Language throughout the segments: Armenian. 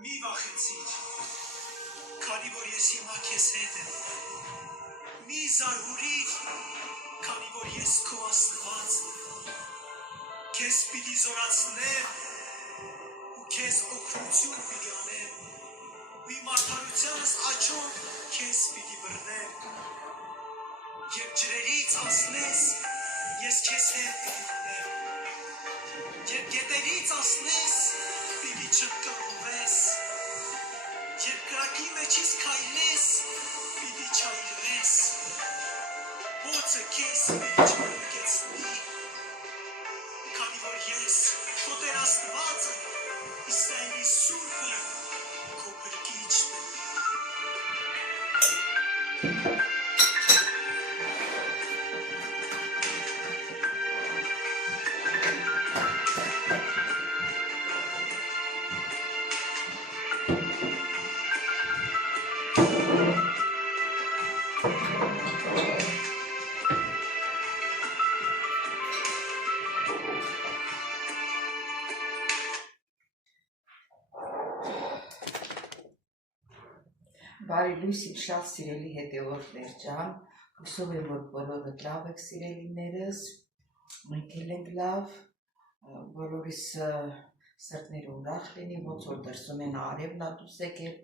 Մի վախեցիր, քանի որ ես հիմա քեզ հետ եմ։ Մի զարհուրիր, քանի որ ես քո Աստվածն եմ։ Քեզ պիտի զորացնեմ ու քեզ օգնություն պիտի անեմ։ Ու իմ արդարությանս աճով քեզ պիտի բռնեմ։ Երբ ջրերից անցնես, ես քեզ հետ պիտի լինեմ։ Երբ գետերից անցնես, պիտի չընկղմվես։ Երբ կրակի մեջից քայլես, պիտի չայրվես։ Հոցը քեզ պիտի չմրմնգեցնի, քանի որ ես քո Տեր Աստվածը, Իսրայելի Սուրբը, քո Փրկիչն եմ։ Բարի լույս իմ շատ սիրելի հետևորդներ ջան, հուսով եմ, որ բոլորը լավ եք սիրելիներս, մենք էլ ենք լավ, բոլորիս սրտները ուրախ լինի, ոնց որ դրսում են արևն ա դուրս եկել,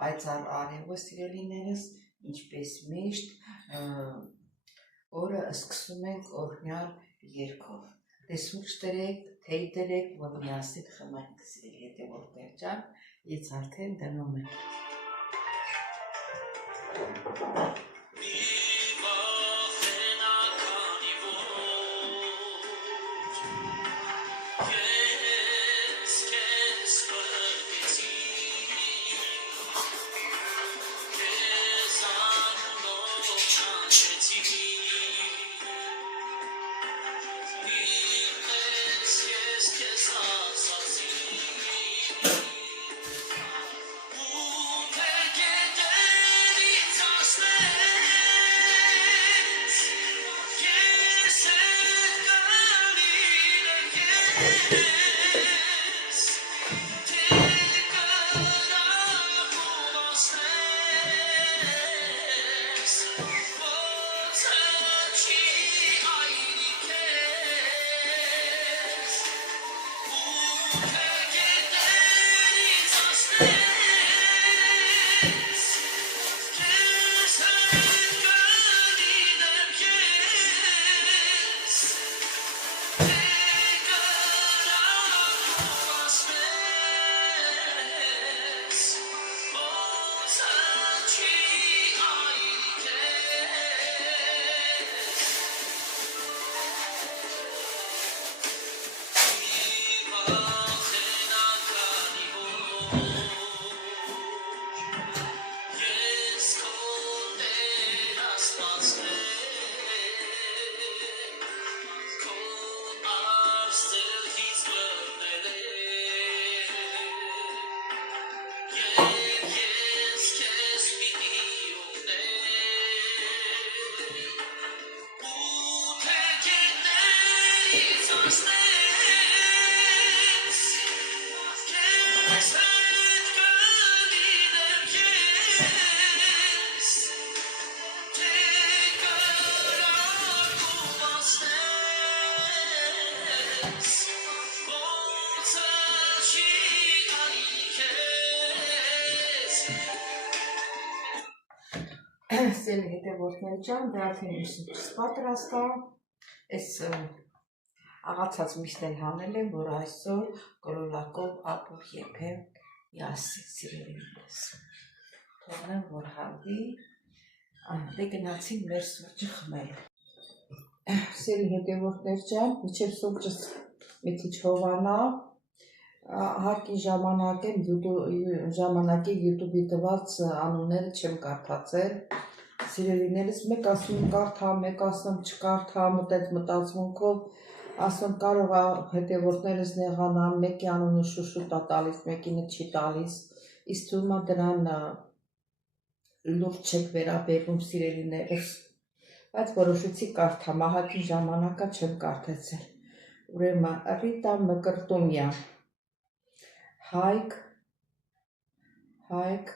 պայծառ արևը սիրելիներս, ինչպես միշտ օրը սկսում ենք օրհնյալ երգով, տեսուչ դրեք, թեյ դրեք, որ միասին խմենք սիրելի հետևորդներ ջան, ես արդեն դնում եմ։ Սելի հետևորդներ ջան, դե արդեն ուսուցիչ պատրաստ է, ես աղացած միշտ էլ հանել եմ, որ այսօր կլոլակով ապուր եփեմ միասին սիրելիներս, թողնեմ, որ հալվի, դե գնացին մեր սուրճը խմել։ Սելի հետևորդներ ջան, մինչև սուրճս մի քիչ հովանա, հարկի ժամանակի YouTube-ի տված անունները չեմ կարդացել, սիրելիներս, մեկ ասում կարդամ, մեկ ասում չկարդամ, մտածմունքով, ասում կարող է հետևորդներս նեղանան, մեկի անունը շուշուտ է տալիս, մեկինը չի տալիս, իսկ թվում է դրան լուրջ չեք վերաբերվում սիրելիներս, բայց որոշեցի կարդամ, ահագին ժամանակա չեմ կարդացել, ուրեմն Ռիտա Մկրտումյան, Հայք Հայկ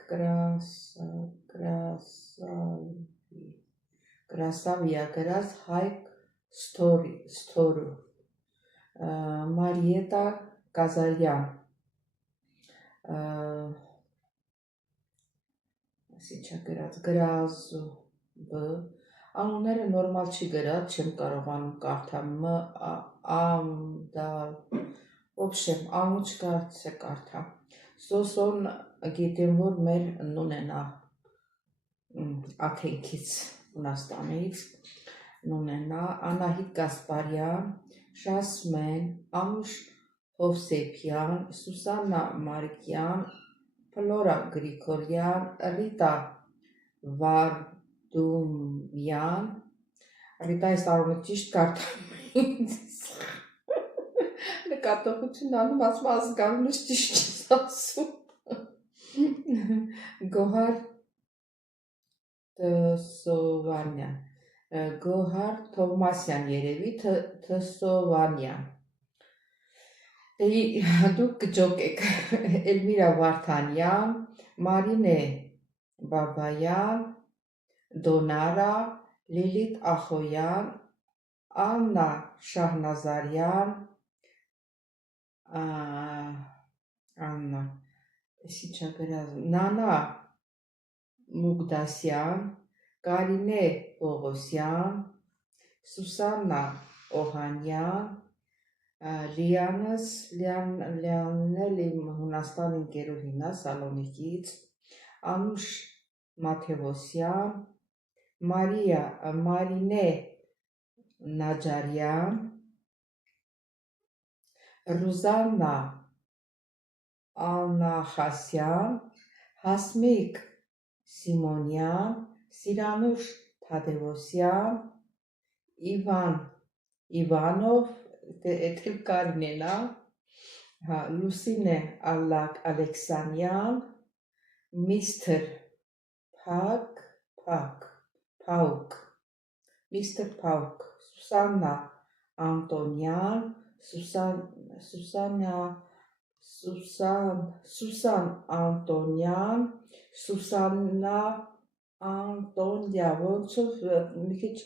Կրասավիա գրած Հայկ Ստորու Մարիետա Կազարյան ասիչա գրած գրազու անունները նորմալ չի գրած, չեմ կարողանում կարդամ ոբշեմ, անուն չկարծե կարդամ Սոսոն գիտեմ, որ մեր նունեն Աթենքից, Հունաստանից նունեն Անահիտ Գասպարյան, Շասմեն, Անուշ Հովսեփյան, Սուսաննա Մարիկյան, Ֆլորա Գրիգորյան, Ռիտա Վարդումյան, Ռիտայի սարունը ճիշտ կարդամ նկատողություն անում, ասում ազգանունս ճիշտ չես ասում Գոհար Թսովանյան Գոհար Թովմասյան երևի Թսովանյան դուք կջոկ եք Էլմիրա Վարդանյան Մարինե Բաբայան Դոնարա Լիլիթ Ախոյան Աննա Շահնազարյան Աննա Սիչա գրած Նանա Մուգդասյան Կարինե Պողոսյան Սուսաննա Օհանյան Լիանն էլ իմ Հունաստան ընկերուհին է Սալոնիկից Անուշ Մաթևոսյան Մարինե Նաջարյան Ռուզաննա Անախասյան Հասմիկ Սիմոնյան Սիրանուշ Թադևոսյան Իվանով Էթել Կարինեն Լուսինե Ալեքսանյան Միստր Փաուկ Սուսաննա Անտոնյան Սուսան Անտոնյան Սուսաննա Անտոնյա ոնցով մի քիչ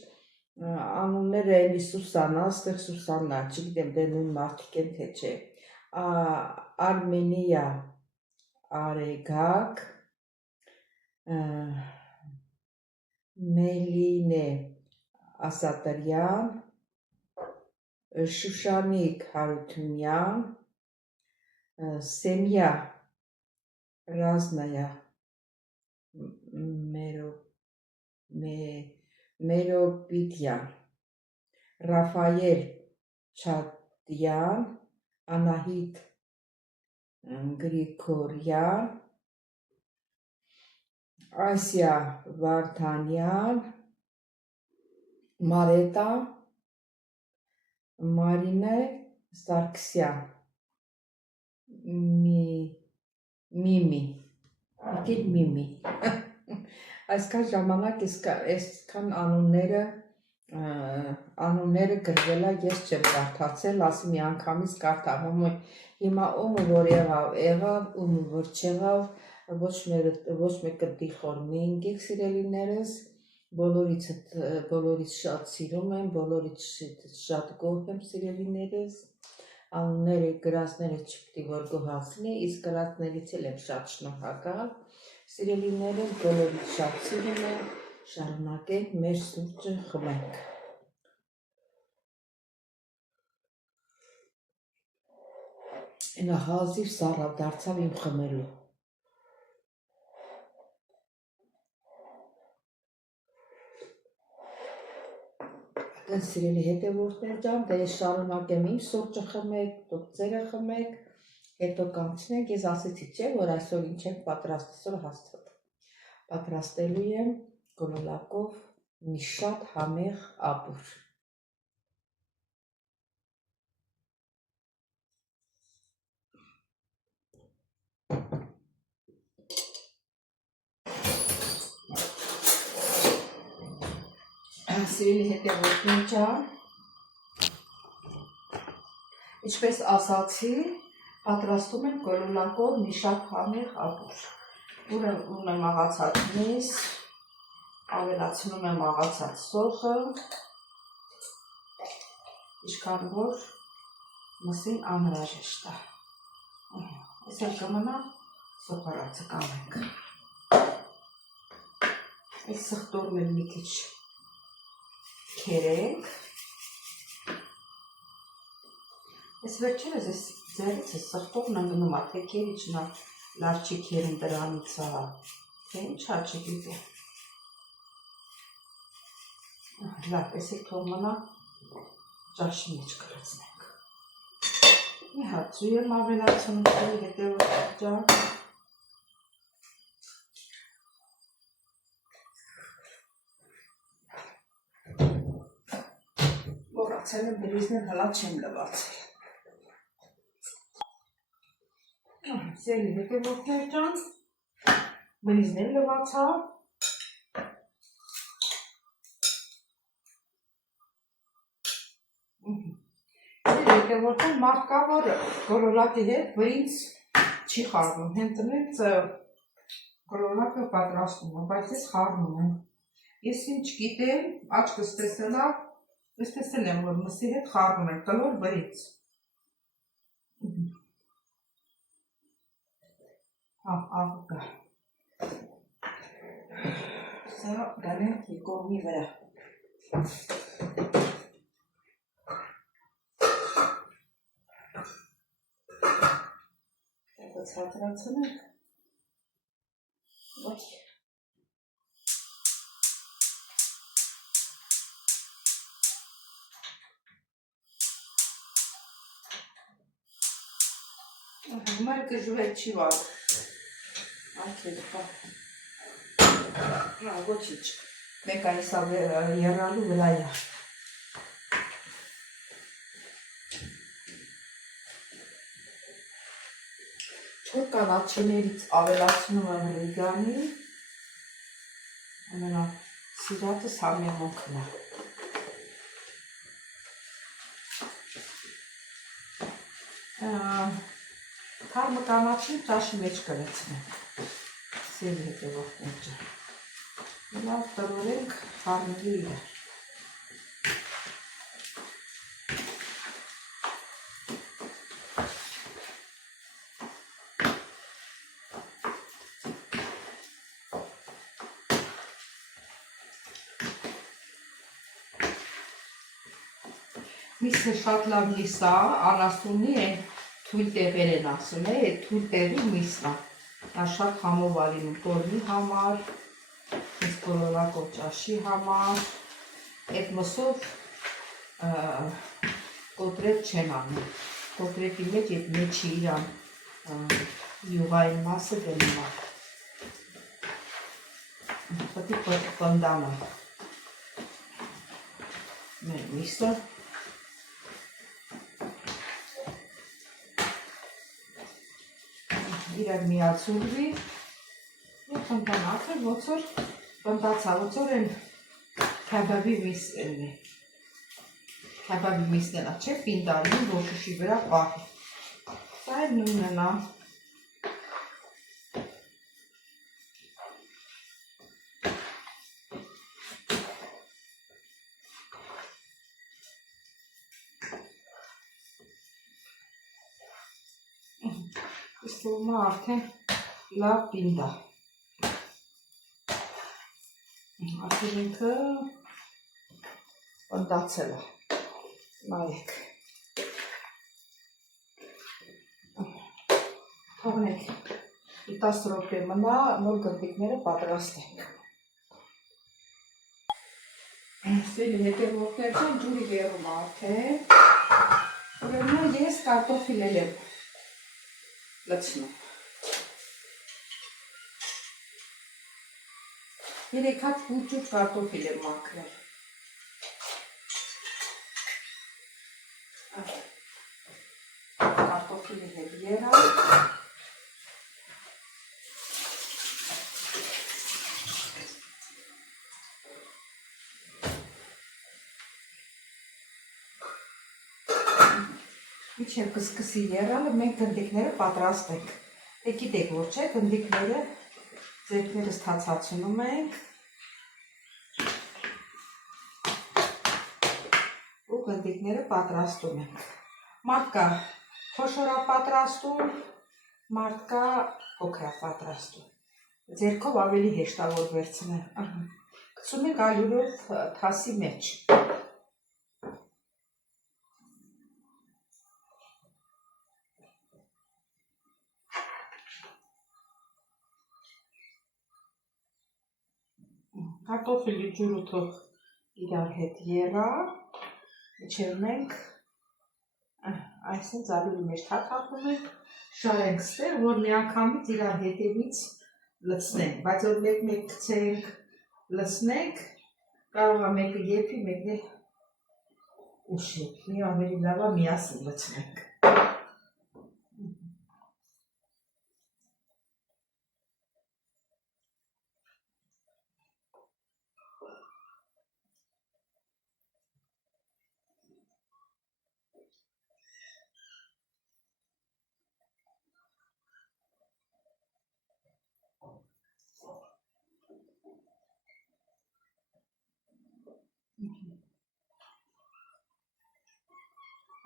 անունները էլի Սուսանա, ստեղ Սուսաննա, չգիտեմ դե նույն մարդիկ են թե չէ Արմենիա Արեգակ Մելինե Ասատրյան Շուշանիկ Հարությունյան Սեմյա Ռազնայա Մերոպիտյան Ռաֆայել Չատյան Անահիտ Գրիգորյան Ասիա Վարդանյան Մարետա Մարինե Սարգսյան Միմի այսքան ժամանակ այսքան անունները գրվել է ես չեմ կարդացել ասի մի անգամից կարդամ հիմա ումը որ եղավ ումը որ չեղավ ոչ մեկը դիխոր մի ինգեք սիրելիներս բոլորից շատ սիրում եմ բոլորից շատ գոհ եմ սիրելիներս անունները գրածները չպետք է որ գոհացնի իսկ գրածներից էլ եմ շատ շնորհակալ սիրելիներս բոլորից շատ սիրում եմ շարունակենք մեր սուրճը խմենք Ինա հազիվ սառավ դարձավ իմ խմելու Այդեն սիրելի հետևորդներ ջան, դե ես շարունակեմ իմ սուրճը խմեք, դուք ձերը խմեք, հետո կանցնենք, ես ասեցի չէ, որ այսօր ինչ ենք պատրաստել, այսօր հաստատ պատրաստելու եմ գոլոլակով մի շատ համեղ ապուր Սիրելի հետևորդներ ջան, ինչպես ասացի, պատրաստում ենք գոլոլակով մի շատ համեղ ապուր։ ունեմ աղացած միս, ավելացնում եմ աղացած սոխը, ինչքան որ մսին անհրաժեշտ է։ Այս էլ կմնա սոխարացը կանենք։ Այս սխտորն էլ մի քիչ քերենք։ Այս վերջերս այս ձեռից այս սխտորն ընկնում է, թե քերիչն է լավ չի քերում դրանից է, թե ինչա չգիտեմ։ Լավ, այս էլ թող մնա ճաշի մեջ կլցնենք։ Մի հատ ծույլ եմ ավելացնում, հետևորդ ջան։ Մոռացել եմ բրիզներ հլա չեմ լվացել։ Սերի հետևորդներ ջան, բրիզներ լվացա։ Հետևորդներ մարդ կա, որ գոլորակի հետ բրինձ չի խառնում, հենց տնից գոլորակը պատրաստում եմ, բայց ես խառնում եմ։ Ես ինչ գիտեմ, աչքս տեսելա, ես տեսել եմ, որ մսի հետ խառնում եմ, կլոր բրինձ։ Աղուկա։ Սա գանենք երկորմի վրա։ Ցածրացնենք։ Ոչ։ Հիմար գժվել չի վար։ Այդպես։ Նա ոչինչ։ Մեկ այս երալու վրա է։ Չոր կանաչիներից ավելացնում եմ ռիգանի, ամենա սիրածս համեմունքն է։ Թարմը կանաչին ճաշի մեջ կլցնենք, սերի հետևորդներ ջան։ Լավ տրորենք խառնվի իրար։ Միսը շատ լավ միս է, անասունի են թույլ տեղեր են ասում, այդ թույլ տեղի միսն է։ Նա շատ համով է լինում տորմի համար, իսկ գոլորակով ճաշի համար, այդ մսով կոտրետ չեն անում, կոտրետի մեջ այդ մեջի իրան յուղային մասը գնում է, պատի պնդանը մեր միսը, իրար միացուրվի և պնդանակը ոնց որ պնդացա, ոնց որ են քեբաբի միսներն է։ Քեբաբի միսներն է, չէ, պինդարին ոշուշի վրա պահի։ Սա է նույնն է։ Ստորմը արդեն լավ պինդ է։ Արդեն ինքը պնդացել է, նայեք։ Թողնենք 10 րոպե մնա, նոր գնդիկները պատրաստենք։ Սերի հետևորդներ ջան, ջուրի բերում արդեն։ Ուրեմն ես կարտոֆիլ եմ լցնում։ 3 հատ կուճուճ կարտոֆիլ եմ մաքրել։ Կարտոֆիլի հետ երալ։ Միջև կսկսի երալը մենք գնդիկները պատրաստենք։ Դե գիտեք որ չէ, գնդիկները Ձեռքներս թացացնում ենք ու գնդիկները պատրաստում ենք։ Մարդկա փոշորա պատրաստում, մարդկա փոքր պատրաստում։ Ձեռքով ավելի հեշտ է որ վերցնեմ։ Գցում ենք ալյուրով թասի մեջ։ Կարտոֆիլի ջուրը թող իրար հետ ելա, մինչև մենք այսինքն ավելի մեջ թաթախում ենք, շարենք ստեղ, որ միանգամից իրար հետևից լցնենք, բայց որ մեկ-մեկ գցենք, լցնենք, կարող է մեկը եփի, մեկն էլ ուշ եփի, ավելի լավ է միասին լցնենք։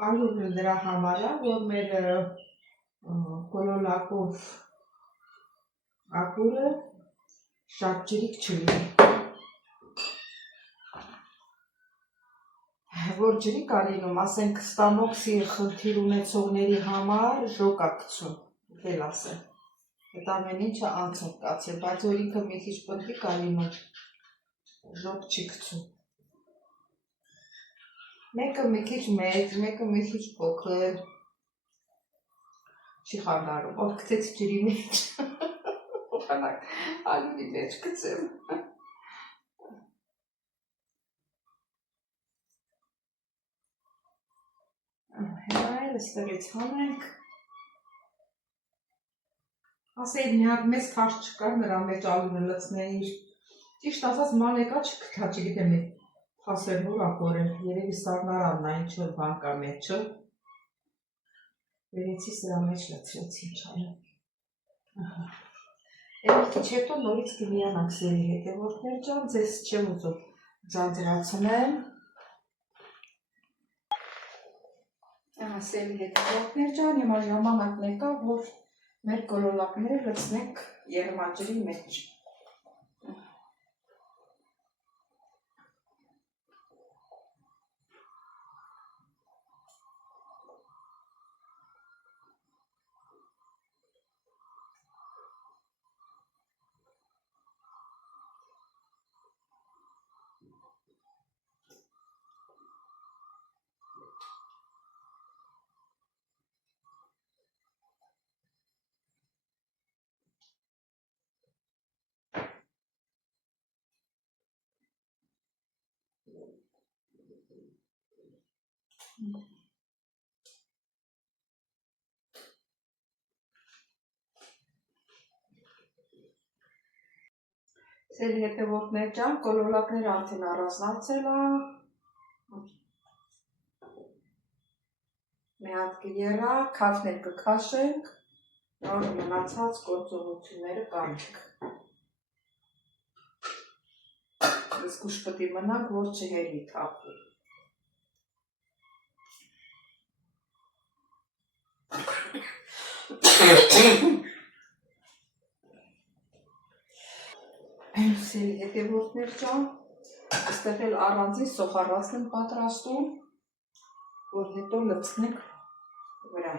Ալյուրը դրա համար է, որ մեր կոլոլակով ակուրը շատ ջրիկ չլինի։ Որ ջրիկ է լինում, ասենք ստամոքսի խնդիր ունեցողների համար ժոկ է գցում, էլ ասեմ։ Այդ ամեն ինչը անցնք կացել, բայց որ ինքը մի քիչ պնդիկ է լինում, ժոկ չի գցում։ Մեկը մի քիչ մեծ, մեկը մի քիչ փոքր։ Չի խանգարում, ով գցեց ջրի մեջ։ Ուղղանակ ալյուրի մեջ գցեմ։ Հետո այլ ստեղից հանենք։ Ասեի մի հատ մեծ թաշ չկար նրա մեջ ալյուրը լցնեիր։ Ճիշտ ասած մանեկա չգտա, չգիտեմ փասեր որ ակորել, երևի սառնարանն է, ինչ որ բան կա մեջը։ Վերեցի սրա մեջ լցրեցի, ինչ անեմ։ Մի քիչ հետո նորից կմիանանք սերի հետևորդներ ջան, ձեզ չեմ ուզում ձանձրացնեմ։ Սերի հետևորդներ ջան, հիմա ժամանակն եկա, որ մեր կոլոլակները լցնենք եղմաջրի մեջ։ Սերի հետևորդներ ջան, կոլոլակները արդեն առանձնացել է։ Մի հատ կերա, քաշներ կքաշենք, նոր մնացած գործողությունները կանենք։ Զգուշ պետք է մնանք, որ չհերի թափի։ Սերի հետևորդներ ջան, այստեղ էլ առանձին սոխառածն եմ պատրաստում, որ հետո լցնենք վրա։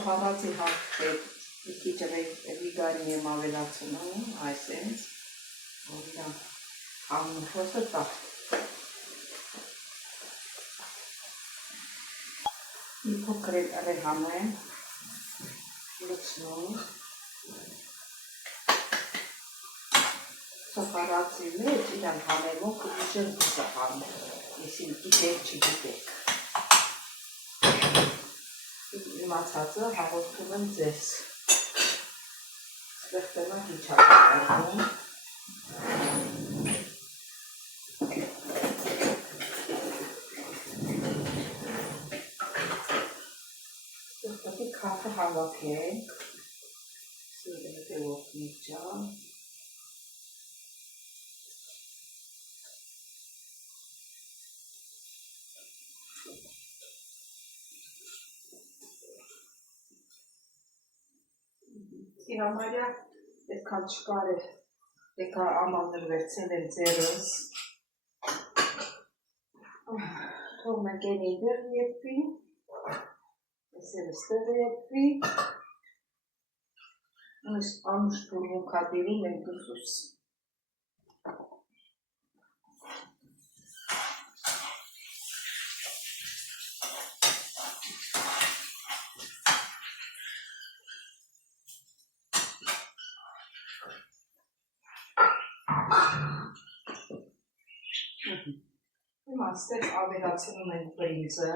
Սոխարացի հաղթեք մի քիչ վիգարի եմ ավելացնում, այսենց, որ իրան համն խոսը տաղ։ Մի փոքր ռեհան եմ լցնում, սոխարացի մեջ իրան հանելու կուժեն կսախանում, եսին գիտեք չգիտեք։ Իմացածը հաղորդում եմ ձեզ, ստեղտենա հիչակարվում, ստեղտակի կախը հավաքենք, սուրը հետևով միջան, Համարյա այդքան չկար է, եկա ամաններ վերցել եմ ձերս, թողնենք են իդեր եպվի, էսեր ստեղ եպվի, անուշ բուրվում կատիրում եմ դուսուս։ Հիմա ստեղ ավելացնում ենք բրինձը,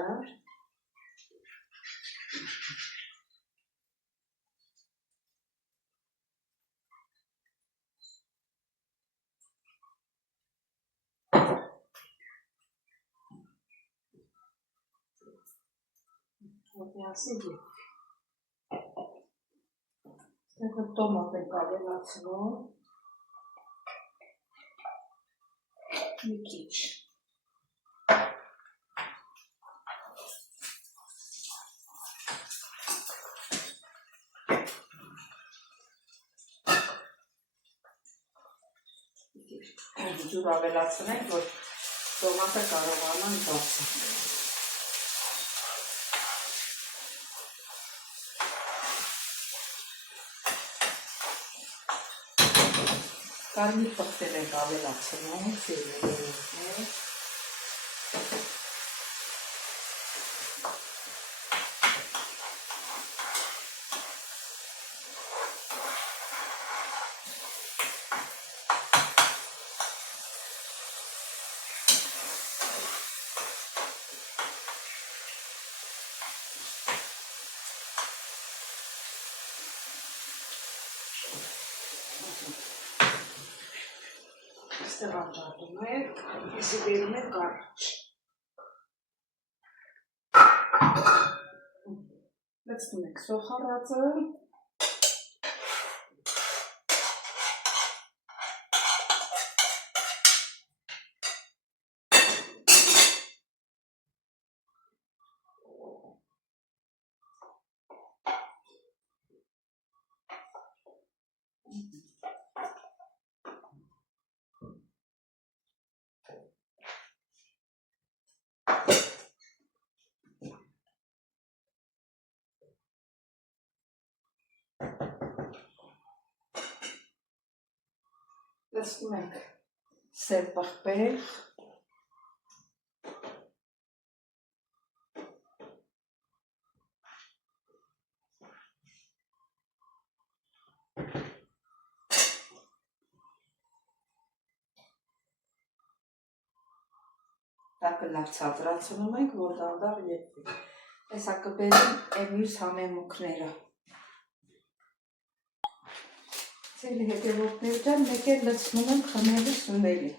որ միասին եպվի, ստեղ տոմատ ենք ավելացնում, մի քիչ, ջուր ավելացնենք, որ տոմատը կարողանան բացել։ Կարմիր պղպեղ ենք ավելացնում, սերունդներ։ Ստեղ անջատում ենք, եսի բերում ենք առաջ։ Լցնում ենք սոխարածը, լցնում ենք սև պղպեղ, տակը լավ ցածրացնում ենք, որ դանդաղ եպվի։ Հեսա կբերում եմ մյուս համեմունքները։ Ձերի հետևորդներ ջան, մեկ էլ լցնում եմ խմելի սուների։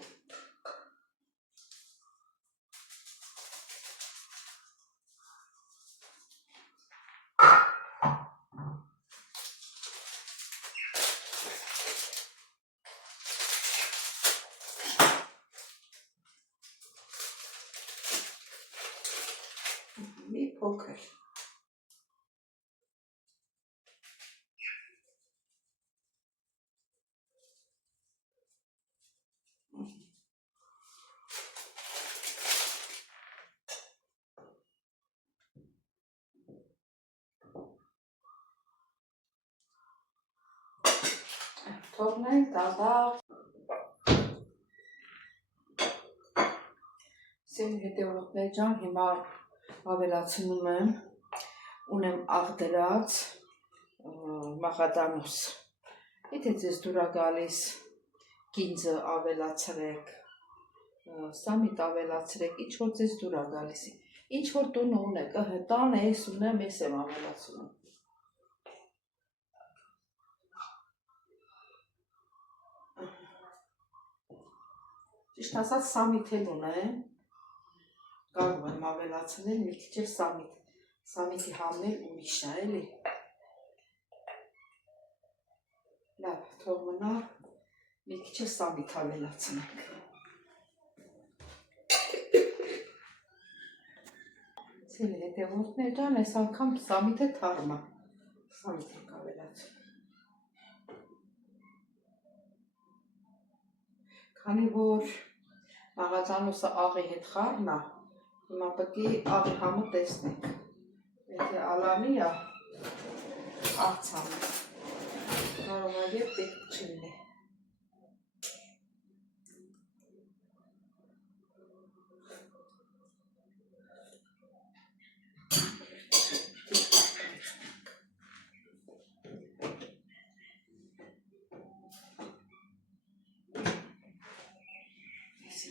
Մի փոքր։ թողնենք դանդաղ։ Սիրելի հետևորդներ ջան, հիմա ավելացնում եմ, ունեմ աղդրած մաղադանոս։ Եթե ձեզ դուր է գալիս գինձը ավելացրեք, սամիտ ավելացրեք, ինչ որ ձեզ դուր է գալիս, ինչ որ տունը ունեք, տան ես ունեմ, ես եմ ավելացնում։ Ճիշտ ասած սամիտ էլ ունեմ, կարող եմ ավելացնել մի քիչ էլ սամիտի համն էլ ուրիշ է, էլի։ Լավ, թող մնա, մի քիչ էլ սամիտ ավելացնենք։ Սիրելի հետևորդներ ջան, այս անգամ սամիթը թարմ է, սամիտ ենք ավելացնում։ Քանի որ մաղադանոսը աղի հետ խառն է, հիմա պետք է աղի համը տեսնենք։ Եթե ալանի է, աղցանը, կարող է և պետք չլինի։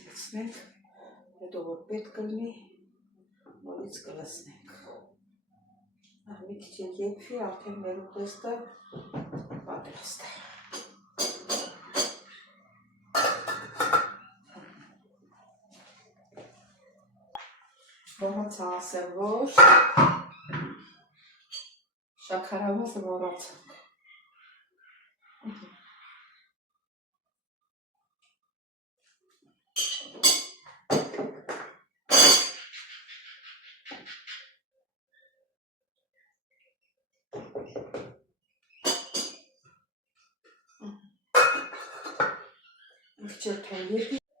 Լցնենք, հետո որ պետք կլինի, նորից կլցնենք։ Մի քիչ եփվի, արդեն մեր ուտեստը պատրաստ է։ Մոռացա ասեմ, որ շաքարավազը մոռացանք։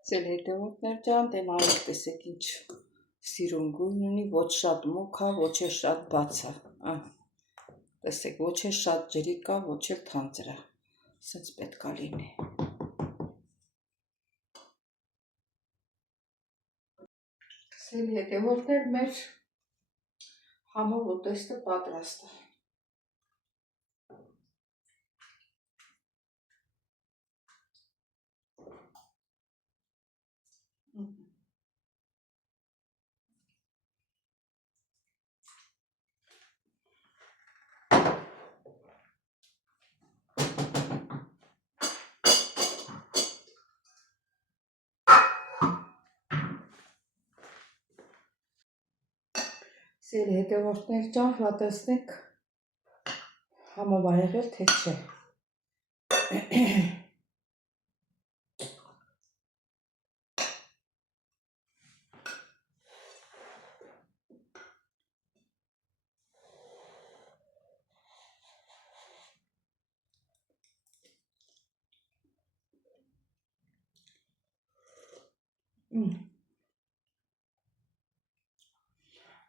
Ձեր հետևորդներ ջան, դե նայեք, տեսեք ինչ սիրուն գույն ունի, ոչ շատ մուգ է, ոչ էլ շատ բաց է։ Տեսեք, ոչ էլ շատ ջրիկ է, ոչ էլ թանձր է։ Սենց պետք է լինի։ Սիրելի հետևորդներ, մեր համով ուտեստը պատրաստ է։ Սիրելի հետևորդներ ջան, հա տեսնեք, համով ա եղել, թե չէ։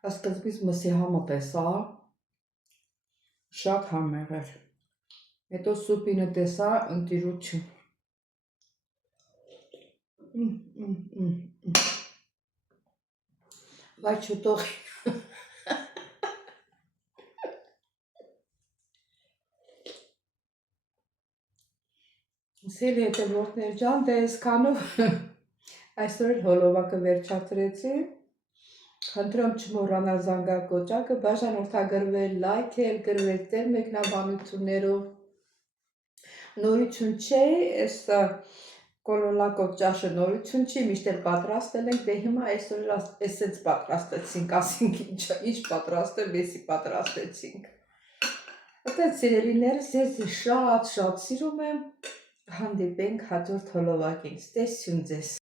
Սկզբից մսի համը տեսա, շատ համ եղել, հետո սուպինը տեսա, ընտիրություն, բայց չուտող, սիրելի հետևորդներ ջան, դե այսքանով այսօր էլ հոլովակը վերջացրեցի, խնդրում չմոռանալ զանգակոճակը, բաժանորդագրվել, լայքել, գրվել ձեր մեկնաբանություններով, նորություն չէ, այս կոլոլակով ճաշը նորություն չի, միշտ էլ պատրաստել ենք, դե հիմա այսօր էսենց պատրաստեցինք, ասինք ինչ պատրաստեմ, եսի պատրաստեցինք։ Այդպես սիրելիներս, ես շատ սիրում եմ, հանդիպենք հաջորդ հոլովակին, ստեսյուն ձեզ։